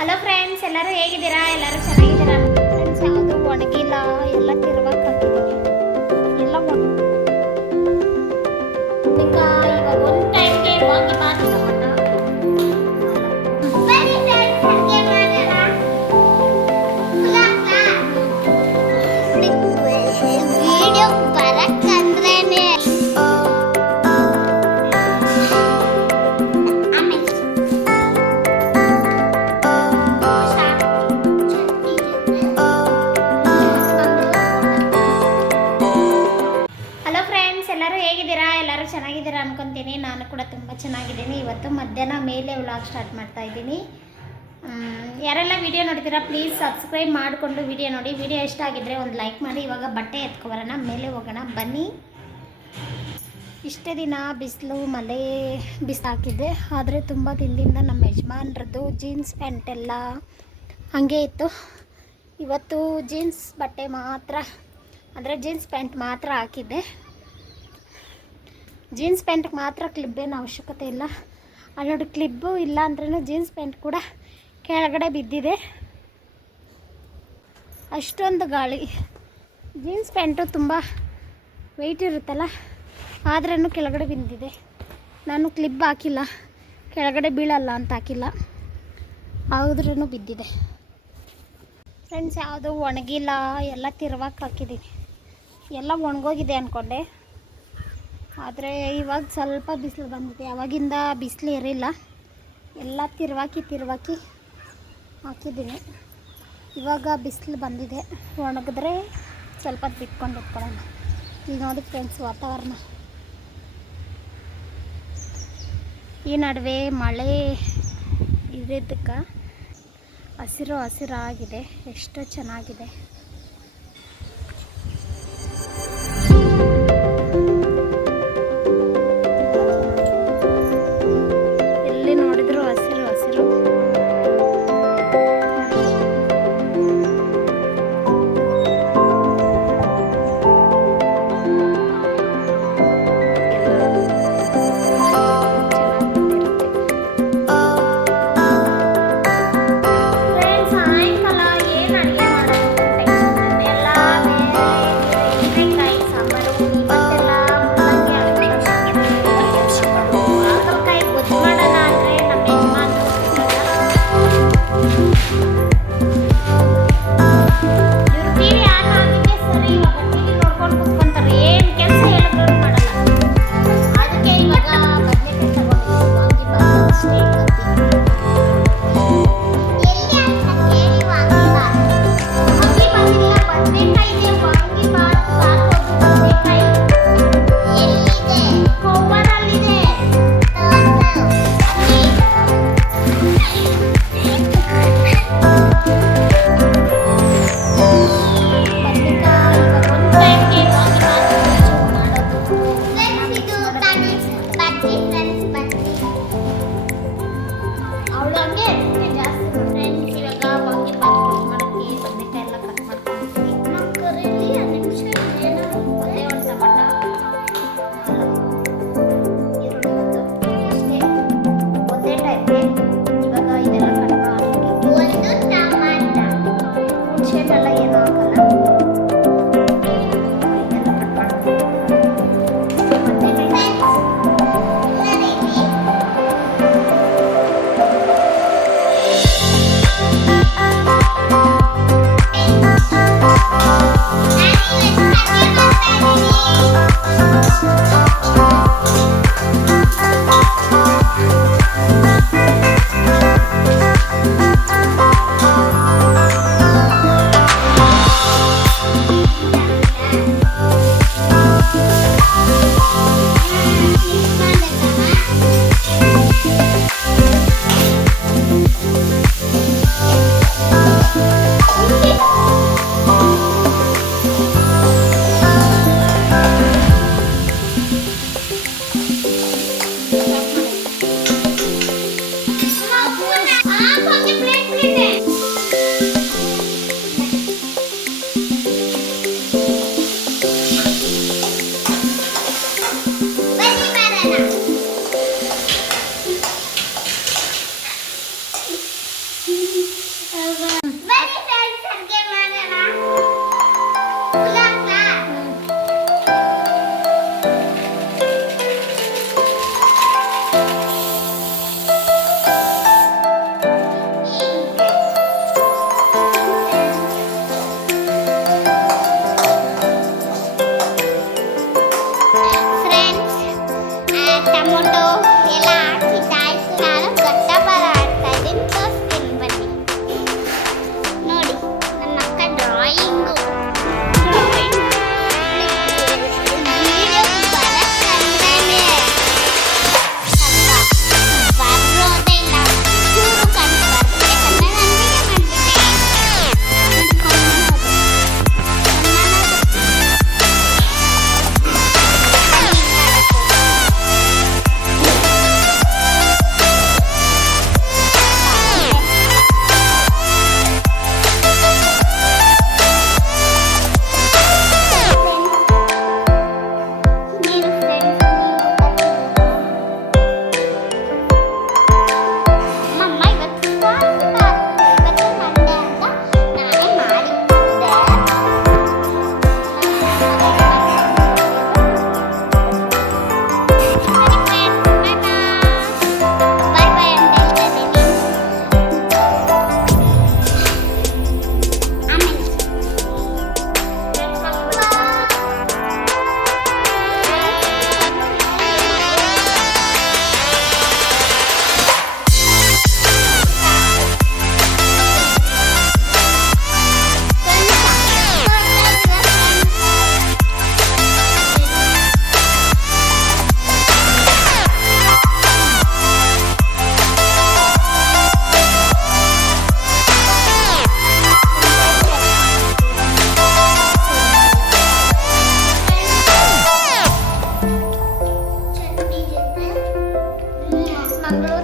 Hello friends, ಎಲ್ಲರೂ ಹೇಗಿದ್ದೀರಾ? ಎಲ್ಲರೂ ಚೆನ್ನಾಗಿದ್ದೀರಾ? ಫ್ರೆಂಡ್ಸ್, ಯಾವುದು ಒಣಗಿಲ್ಲ, ಎಲ್ಲ ತಿರುವಾಗ ಹಾಕಿದ್ದೀವಿ. ಎಲ್ಲ ಇವಾಗ ಒಂದು ಟೈಮ್ಗೆ ಹೋಗಿ ಮಾತ್ರ ವಿಡಿಯೋ ಬರಕ್ಕಂದ್ರೇನೆ ಎಲ್ಲರೂ ಹೇಗಿದ್ದೀರಾ? ಎಲ್ಲರೂ ಚೆನ್ನಾಗಿದ್ದೀರಾ ಅನ್ಕೊತೀನಿ. ನಾನು ಕೂಡ ತುಂಬ ಚೆನ್ನಾಗಿದ್ದೀನಿ. ಇವತ್ತು ಮಧ್ಯಾಹ್ನ ಮೇಲೆ ವ್ಲಾಗ್ ಸ್ಟಾರ್ಟ್ ಮಾಡ್ತಾ ಇದ್ದೀನಿ. ಯಾರೆಲ್ಲ ವಿಡಿಯೋ ನೋಡ್ತೀರಾ ಪ್ಲೀಸ್ ಸಬ್ಸ್ಕ್ರೈಬ್ ಮಾಡಿಕೊಂಡು ವಿಡಿಯೋ ನೋಡಿ. ವಿಡಿಯೋ ಇಷ್ಟ ಆಗಿದ್ದರೆ ಒಂದು ಲೈಕ್ ಮಾಡಿ. ಇವಾಗ ಬಟ್ಟೆ ಎತ್ಕೊಬರೋಣ, ಮೇಲೆ ಹೋಗೋಣ ಬನ್ನಿ. ಇಷ್ಟೇ ದಿನ ಬಿಸಿಲು ಮಳೆ ಹಾಕಿದ್ದೆ, ಆದರೆ ತುಂಬ ದಿನದಿಂದ ನಮ್ಮ ಯಜಮಾನ್ರದ್ದು ಜೀನ್ಸ್ ಪ್ಯಾಂಟ್ ಎಲ್ಲ ಹಾಗೆ ಇತ್ತು. ಇವತ್ತು ಜೀನ್ಸ್ ಬಟ್ಟೆ ಮಾತ್ರ, ಅಂದರೆ ಜೀನ್ಸ್ ಪ್ಯಾಂಟ್ ಮಾತ್ರ ಹಾಕಿದ್ದೆ. ಜೀನ್ಸ್ ಪ್ಯಾಂಟ್ಗೆ ಮಾತ್ರ ಕ್ಲಿಬ್ಬೇನು ಅವಶ್ಯಕತೆ ಇಲ್ಲ. ಅಲ್ಲಿ ನೋಡಿ, ಕ್ಲಿಬ್ಬು ಇಲ್ಲ ಅಂದ್ರೂ ಜೀನ್ಸ್ ಪ್ಯಾಂಟ್ ಕೂಡ ಕೆಳಗಡೆ ಬಿದ್ದಿದೆ. ಅಷ್ಟೊಂದು ಗಾಳಿ. ಜೀನ್ಸ್ ಪ್ಯಾಂಟು ತುಂಬ ವೆಯ್ಟ್ ಇರುತ್ತಲ್ಲ, ಆದ್ರೂ ಕೆಳಗಡೆ ಬಿದ್ದಿದೆ. ನಾನು ಕ್ಲಿಬ್ ಹಾಕಿಲ್ಲ, ಕೆಳಗಡೆ ಬೀಳಲ್ಲ ಅಂತ ಹಾಕಿಲ್ಲ, ಆದ್ರೂ ಬಿದ್ದಿದೆ. ಫ್ರೆಂಡ್ಸ್, ಯಾವುದು ಒಣಗಿಲ್ಲ, ಎಲ್ಲ ತಿರುವಾಕ್ ಹಾಕಿದ್ದೀನಿ. ಎಲ್ಲ ಒಣಗೋಗಿದೆ ಅಂದ್ಕೊಂಡೆ, ಆದರೆ ಇವಾಗ ಸ್ವಲ್ಪ ಬಿಸಿಲು ಬಂದಿದೆ. ಅವಾಗಿಂದ ಬಿಸಿಲು ಇರಲಿಲ್ಲ. ಎಲ್ಲ ತಿರುವಾಕಿ ಹಾಕಿದ್ದೀನಿ. ಇವಾಗ ಬಿಸಿಲು ಬಂದಿದೆ. ಒಣಗಿದ್ರೆ ಸ್ವಲ್ಪ ಬಿಟ್ಕೊಂಡು ಇಟ್ಕೊಳ್ಳೋಣ. ಈಗ ನೋಡಿ ಫ್ರೆಂಡ್ಸ್, ವಾತಾವರಣ ಈ ನಡುವೆ ಮಳೆ ಇರೋದಕ್ಕೆ ಹಸಿರಾಗಿದೆ. ಎಷ್ಟು ಚೆನ್ನಾಗಿದೆ. ಮಂಗಳೂರು